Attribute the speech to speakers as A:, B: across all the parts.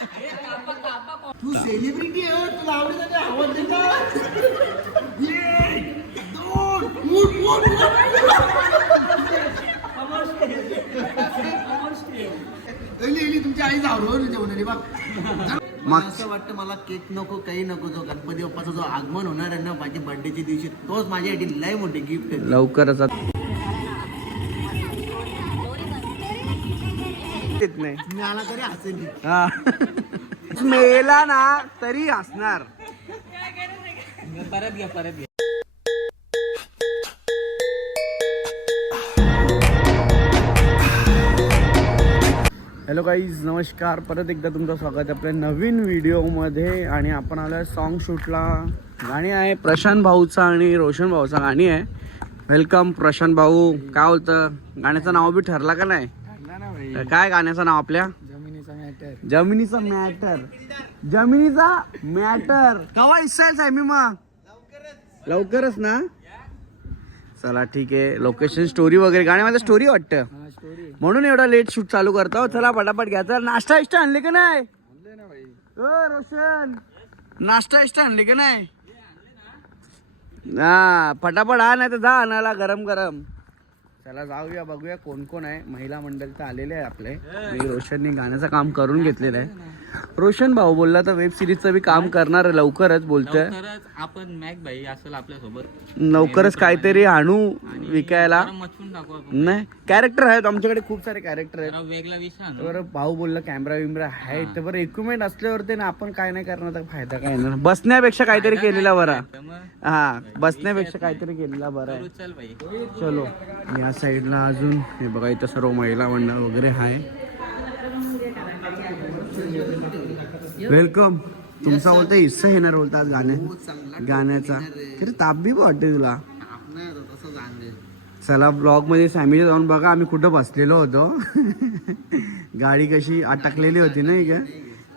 A: तू celebrity आहे तुला आवडत आवाज एली तुमच्या आई जेवणारी असं वाटतं मला केक नको काही नको जो गणपती बाप्पाचा जो आगमन होणार आहे ना माझ्या बर्थडेच्या दिवशी तोच माझ्यासाठी लय मोठी गिफ्ट
B: लवकरच येत नाही.
A: मी आला तरी हसेल
B: हा. मेला ना तरी असणार
C: परत घ्या परत घ्या
B: हॅलो गाईज नमस्कार. परत एकदा तुमचं स्वागत आहे आपल्या नवीन व्हिडिओमध्ये. आणि आपण आलो सॉन्ग शूटला गाणी आहे प्रशांत भाऊचा आणि रोशन भाऊचा गाणी आहे. वेलकम प्रशांत भाऊ. काय बोलतं? गाण्याचं नाव बी ठरला का नाही? तर काय गाण्याचं नाव आपल्या? जमिनीचा मॅटर जमिनीचा मॅटर कवा इसायच आहे मी मग? लवकरच ना? चला ठीक आहे. लोकेशन स्टोरी वगैरे. गाण्यामध्ये स्टोरी वाटतं. म्हणून एवढा लेट शूट चालू करतो. चला पटापट घ्या. तर नाश्ता इष्टा आणले का नाही? ओ रोशन. नाश्ता इष्टा आणले का नाही? हा पटापट आ नाही तर जा आणायला गरम गरम चला जाऊया बघूया कोण कोण आहे. महिला मंडळ तर आलेले आहे आपले. मी रोशनने गाण्याचं काम करून घेतलेलं आहे. रोशन भाऊ बोलला तर वेब सिरीजचं बी काम करणार आहे लवकरच बोलतोय.
C: आपण मॅक भाई असेल आपल्यासोबत
B: लवकरच काहीतरी आणू. विकायला.
C: मचून टाकू आपण.
B: नाही कॅरेक्टर आहेत आमच्याकडे खूप सारे कॅरेक्टर आहेत.
C: वेगळा विषय.
B: बरं भाऊ बोलला कॅमेरा विमरा आहे तर बरं इक्विपमेंट असल्यावरती ना आपण काय नाही करणार तर फायदा काय नाही बसण्यापेक्षा काहीतरी केलेला बरा. हा बसण्यापेक्षा काहीतरी केलेला बरा आहे.
C: चल भाई
B: चलो. या साईडला अजून हे बघा इथं सर्व महिला मंडळ वगैरे आहे. वेलकम तुमचा बोलता हिस्सा येणार बोलता आज गाण्या गाण्याचा. तरी ताप बी वाटते तुला. चला ब्लॉगमध्ये फॅमिली जाऊन बघा आम्ही कुठं बसलेलो होतो. गाडी कशी अटकलेली होती नाही का?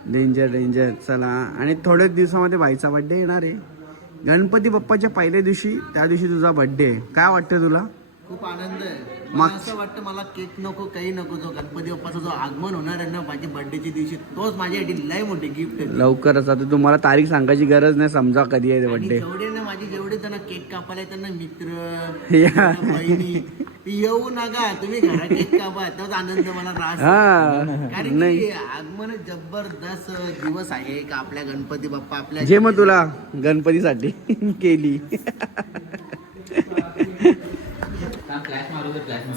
B: डेंजर डेंजर चला आणि थोड्याच दिवसामध्ये बाईचा बड्डे येणार आहे. गणपती बाप्पाच्या पहिल्या दिवशी त्या दिवशी तुझा बड्डे आहे. काय वाटतं तुला?
A: खूप आनंद आहे. मला असं वाटतं मला केक नको काही नको. जो गणपती बाप्पाचा जो आगमन होणार आहे ना माझ्या बर्थडेच्या दिवशी तोच माझ्यासाठी लय मोठी गिफ्ट आहे.
B: लवकरच. आता तुम्हाला तारीख सांगायची गरज नाही समजा कधी आहे बड्डे
A: जेवढे ना माझे जेवढे त्यांना केक कापायला त्यांना मित्र
B: या.
A: बहिणी येऊ नका. तुम्ही घरात केक कापा तोच आनंद मला रास
B: हा.
A: कारण
B: नाही.
A: की आगमन जबरदस्त दिवस आहे. का आपल्या गणपती बाप्पा आपल्या
B: जे मग तुला गणपतीसाठी केली.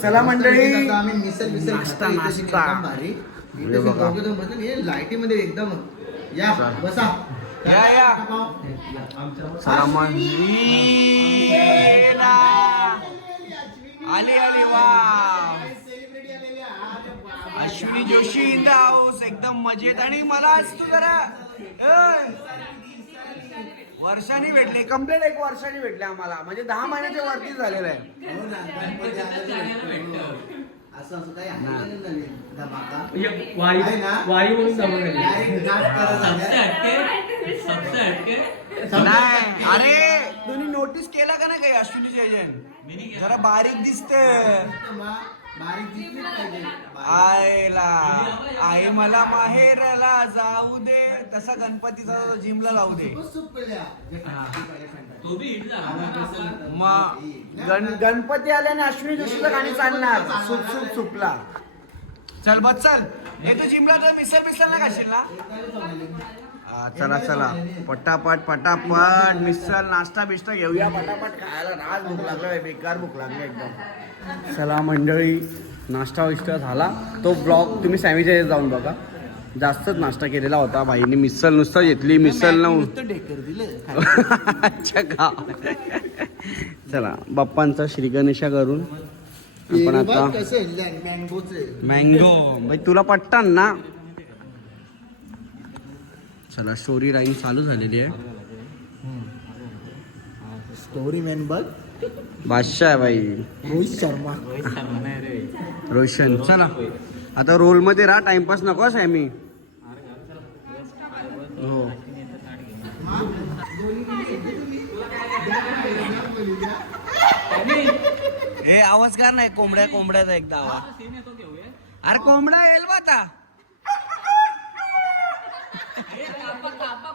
B: चला मंडळी.
A: आम्ही मिसल मिसल
B: नाश्ता, नाश्ता.
A: एकदम भारी लाईटीमध्ये एकदम या बसा.
B: या, या. आली आली वा. Ashwini Joshi in the house एकदम मजेत. आणि मला आज तू जरा वर्षांनी भेटले कंप्लीट एक वर्षांनी भेटले आम्हाला. म्हणजे दहा महिन्याच्या वरती झालेलं आहे.
A: हो. असं असं काही आहे का नवीन धमाका? आहे ना? नाच करत
C: सबसे. हटके
B: नाही अरे तुम्ही नोटीस केला का नाही काही अश्विनी जयजन जरा बारीक दिसते
A: बारीक.
B: आईला आई मला माहेरला जाऊ दे तसा गणपतीचा जिमला लावू दे
A: खूपच सुख केल्या. जे खायची पाहिजे सांगतात.
C: तो बी हिट झाला
B: मग गण गणपती आल्याने अश्विनी जोशीचं गाणी चालणार सुप सुप सुपला चल बस चल हे तू जिमला तर मिसळ मिसळ नाही खाशील ना हा, चला चला. पटापट पटापट. मिसळ नाश्ता बिस्टा घेऊया. पटापट खायला राज भूक लागला बेकार भूक लागली एकदम. चला मंडळी नाश्ता विष्टा झाला. तो ब्लॉग तुम्ही सॅमीच्या जाऊन बघा. जास्तच नाश्ता केलेला होता बाईने. मिसळ नुसतं घेतली मिसळ न
A: नुसतं ढेकर दिलं.
B: अच्छा का? चला बाप्पांचा श्री गणेशा करून आपण आता मँगो भाई तुला पट्टान ना? चला स्टोरी लाईन चालू झालेली आहे.
A: स्टोरी मॅन बघ.
B: बादशाह आहे बाई.
A: रोहित शर्मा.
C: रोहित शर्मा नाही रे.
B: रोशन चला. आता रोलमध्ये राहा टाइमपास नको सॅमी हो हे. आवाज का नाही कोंबड्या कोंबड्याचा एकदा आवाज अरे कोंबडा येईल बा आता.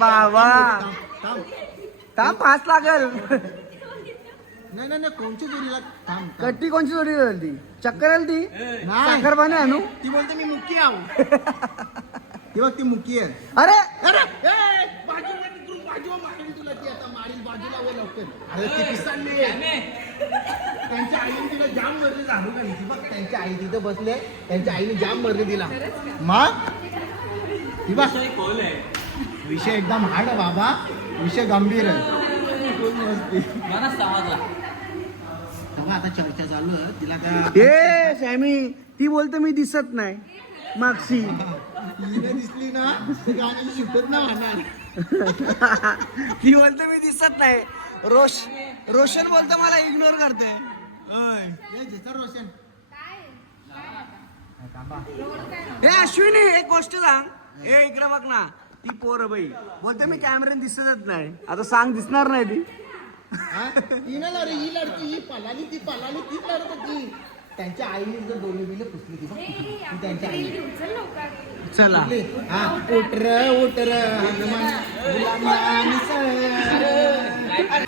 B: बाबा.
A: थांब.
B: पाच लागल.
A: नाही नाही नाही कोणची जोडीला थांब थांब.
B: कट्टी कोणची जोडी झाली ती चक्कर आली ती.
A: नाही.
B: साखर पाणी आणू.
A: ती बोलते मी मुकी आहो ती बघ ती मुकी आहे.
B: अरे!
A: अरे ए, बाजूमध्ये तू बाजूला मारेल तुला ती आता मारील बाजूला व लवकर. अरे ती पिसाळली त्यांच्या आईने तिला जाम भरले झाडू का ती बघ त्यांच्या आई तिथे बसले त्यांच्या आईने जाम भरले तिला मग? विषय एकदम हार्ड आहे बाबा. विषय गंभीर आहे. आता चर्चा चालू आहे. तिला काय
B: ए सॅमी ती बोलते मी दिसत नाही. मागशी
A: दिसली ना ते गाण्याची शिकत ना म्हणणार
B: ती बोलते मी दिसत नाही. रोश रोशन बोलतो मला इग्नोर करते.
A: रोशन.
B: ए अश्विनी एक गोष्ट सांग. ए इकडे बघ ना ती पोर बाई. बोलते मी कॅमेऱ्यात दिसतच नाही. आता सांग दिसणार नाही ती.
A: हा? ती लढी ही लढती ही पलाली ती पलाली तीच लढत होती. त्यांच्या आईने जर दोन्ही बिले पुसली ती बघ. ती त्यांच्या आईने.
B: चला
A: पुसली. हा उटर उटर हनुमान. गुलाम सर.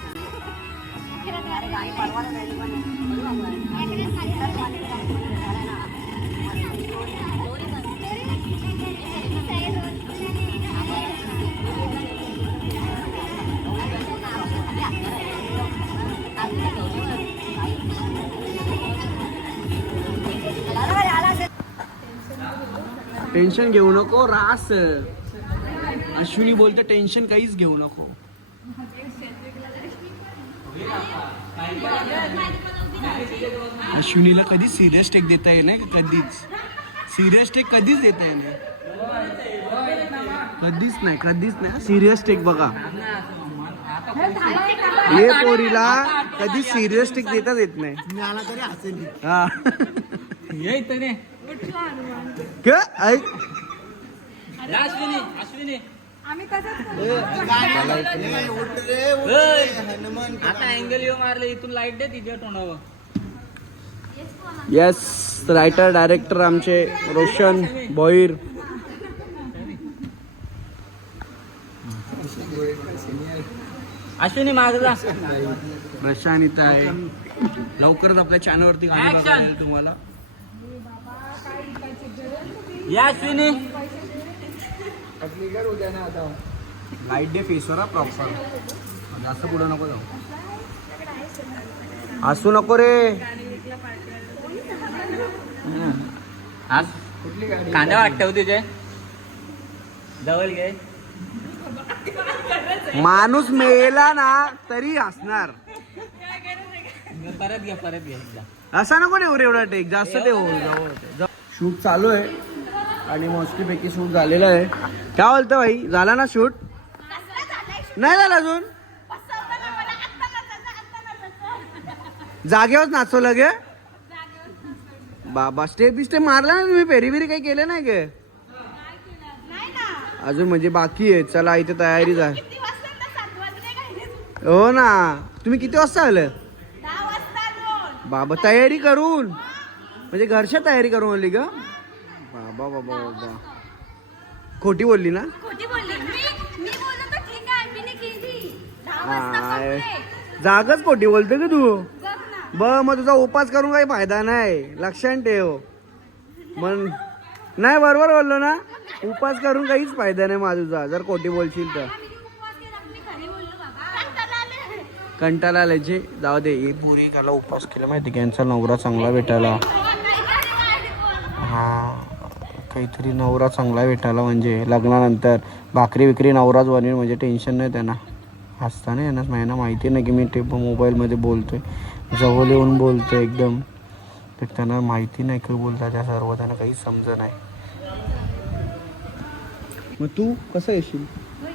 B: टेन्शन घेऊ नको रास. अश्विनी बोलते टेन्शन काहीच घेऊ नको. अश्विनीला कधी सिरियस टेक देता येईल नाही कधीच. सिरियस टेक कधीच देता येईल. कधीच नाही कधीच नाही. सिरियस टेक बघा. ये पोरीला कधी सिरियस टेक देताच येत नाही. हा.
C: अश्विनी
D: आम्ही
C: आता अँगल येऊ मारले इथून लाइट दे तिच्या तोंडावर.
B: येस रायटर डायरेक्टर आमचे रोशन भोईर
C: अश्विनी माग जा.
B: प्रशांत इथं आहे. लवकरच आपल्या चॅनलवरती गाणी
C: या अश्विनी.
B: लाइट डे फेसवर हा प्रॉपर जास्त पुढं नको जाऊ. असू नको रे.
C: आज कांदा वाटतं तिथे जवळ घे.
B: माणूस मेला ना तरी असणार
C: परत घ्या परत घ्या.
B: असा नको एवढं एवढा. टेक जास्त ते हो शूट चालू आहे. आणि मोस्टली पैकी शूट झालेलं आहे. काय बोलतं भाई? झाला ना शूट? नाही झाला अजून? जागेवर नाचवलं गे बाबा स्टेप बिस्टेप मारला ना तुम्ही पेरी बिरी काही केलं नाही गे अजून म्हणजे बाकी आहे. चला इथे तयारीच आहे हो ना. तुम्ही किती वाजता आलं? बाबा तयारी करून. म्हणजे घरच्या तयारी करून आली का बाबा बाबा बाबा खोटी बोलली ना
D: खोटी बोलली मी मी बोललो तर ठीक आहे मी नाही केली दहा वाजता
B: आय.
D: संपले.
B: जागच खोटी बोलते का तू
D: बघ ना
B: ब मग तुझा उपास करून काही फायदा नाही लक्षात ठेव मग नाही बरोबर बोललो ना उपास करून काहीच फायदा नाही माझा तुझा जर खोटी बोलशील तर
D: आम्ही उपवास केला मी खरी बोललो बाबा कंटाळा आले.
B: कंटाळा आल्याचे जाऊ दे ही पुरी त्याला उपास केला माहिती का यांचा नवरा चांगला भेटायला. हा काहीतरी नवरा चांगला भेटायला म्हणजे लग्नानंतर भाकरी विक्री नवराच बनवीन म्हणजे टेन्शन नाही त्यांना. हसताना यांना महिना माहिती नाही की मी ते मोबाईलमध्ये बोलतो आहे जवळ येऊन बोलतोय एकदम. तर त्यांना माहिती नाही का बोलता त्या सर्व त्यांना काही समज नाही. मग तू कसं येशील?
D: होय,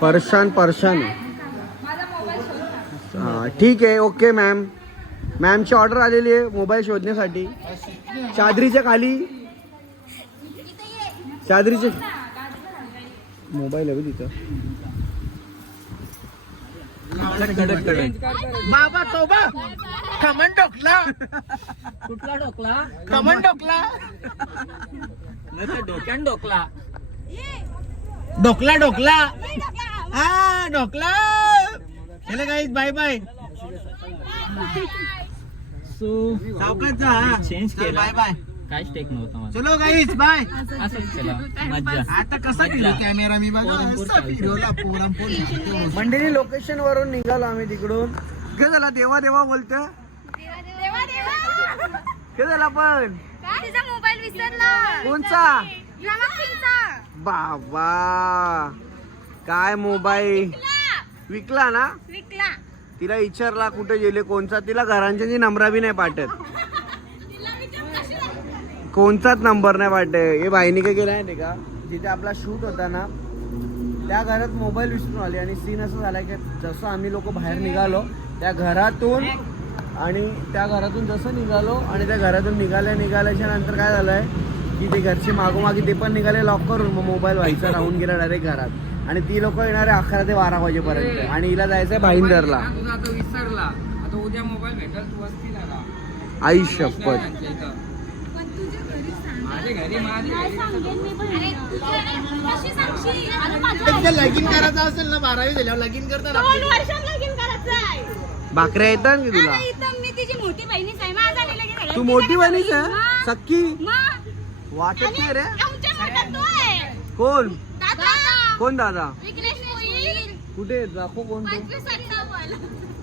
B: परशान परशान. हां ठीक आहे ओके मॅम मॅमची ऑर्डर आलेली आहे मोबाईल शोधण्यासाठी. चादरीच्या खाली
D: इथे ये.
B: चादरीचे. मोबाईल आहे तिथं
C: कडक कडक
A: बाबा तो बा कमन टोकला
C: कुठला डोकला
A: कमन टोकला
C: डोक्यान डोकला
D: ये.
A: ढोकला ढोकला
D: ये डोक्यावर.
A: हा ढोकला चला गाईज बाय बाय
C: सो
A: सावकाश जा हा.
C: चेंज
A: चल,
C: केला.
A: बाय बाय
C: काहीच टेक नव्हता माझा.
A: चलो गाईज बाय
C: असंच केला. मज्जा.
A: आता कसा फिरलो कॅमेरा मी बघा? असा फिरवला
B: मंडळी लोकेशन वरून निघालो आम्ही तिकडून. काय झाला देवा देवा बोलतो
D: देवा, देवा.
B: काय झाला पण?
D: तिचा मोबाईल विसरला.
B: कोणचा. बाबा. काय मोबाईल
D: विकला.
B: ना?
D: विकला
B: तिला विचारला कुठे गेले कोणचा? तिला घरांच्या नंबरा बी नाही पाठत. कोणचाच नंबर नाही पाठत. हे बाईनी काय गेला आहे का? जिथे आपला शूट होता ना त्या घरात मोबाईल विसरून आले. आणि सीन असं झाला की जसं आम्ही लोक बाहेर निघालो त्या घरातून आणि त्या घरातून जसं निघालो आणि त्या घरातून निघाल्या निघाल्याच्या नंतर काय झालंय की ते घरचे मागोमागे ते पण निघाले लॉक करून. मग मोबाईल व्हायचा राहून गेला डायरेक्ट घरात. आणि ती लोक येणार आहे अकरा ते बारा वाजेपर्यंत. आणि हिला जायचंय भाईंदरला.
E: तुझा आता विसरला. आता उद्या मोबाईल भेटेल तू वस्तीला राहा.
B: आई शपथ.
E: आमच्या इथं. माझ्या घरी माझ्या घरी.
A: लगीन करायचं असेल ना बारावी झाल्यावर लगीन
D: आहे.
B: भाकऱ्या येतात की तुला. तू मोठी बनीच
D: मग?
B: वाटत नाही रे. कोण? कोण दादा?
D: विघ्नेश भोईर.
B: कुठे दाखव कोण तो.
D: पंचवीस सत्तावन्न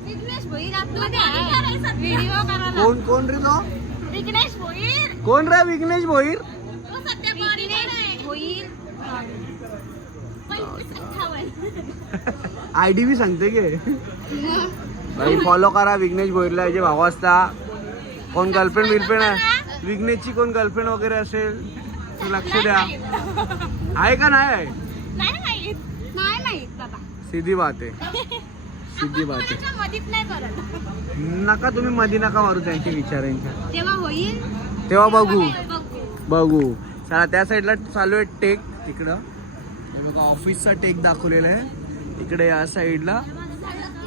D: विघ्नेश भोईर आतमध्ये आहे. व्हिडिओ करायला.
B: कोण कोण रे तो?
D: विघ्नेश भोईर.
B: कोण रे विघ्नेश भोईर?
D: तो सध्या विघ्नेश भोईर. पंचवीस सत्तावन्न
B: आय डी बी सांगते की. भाई फॉलो करा विघ्नेश भोईरला. याचे भाऊ असता कोण गर्लफ्रेंड बिलफ्रेंड आहे? विघ्नेशची कोण गर्लफ्रेंड वगैरे असेल तर लक्ष द्या. आहे का नाही आहे?
D: नाही माहीत नाही माहीत बाबा
B: सीधी बात आहे. सीधी बात आहे.
D: कोणाच्या मदत नाही करत
B: नका तुम्ही मध्ये नका मारू त्यांचे विचारांच्या.
D: जेव्हा होईल
B: तेव्हा बघू.
D: बघू.
B: चला त्या साईडला चालू आहे टेक तिकडं. हे बघा ऑफिसचा टेक दाखवलेला आहे. इकडे या साईडला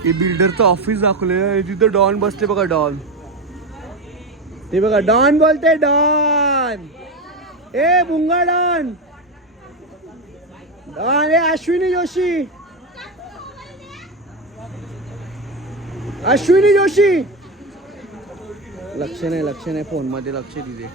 B: ते बिल्डरचं ऑफिस दाखवलेलं आहे. तिथं डॉन बसते बघा डॉन. ते बघा डॉन बोलते डॉन. ए बुंगा डॉन. अरे अश्विनी जोशी. अश्विनी जोशी. लक्ष नाही लक्ष नाही फोनमध्ये लक्ष दिले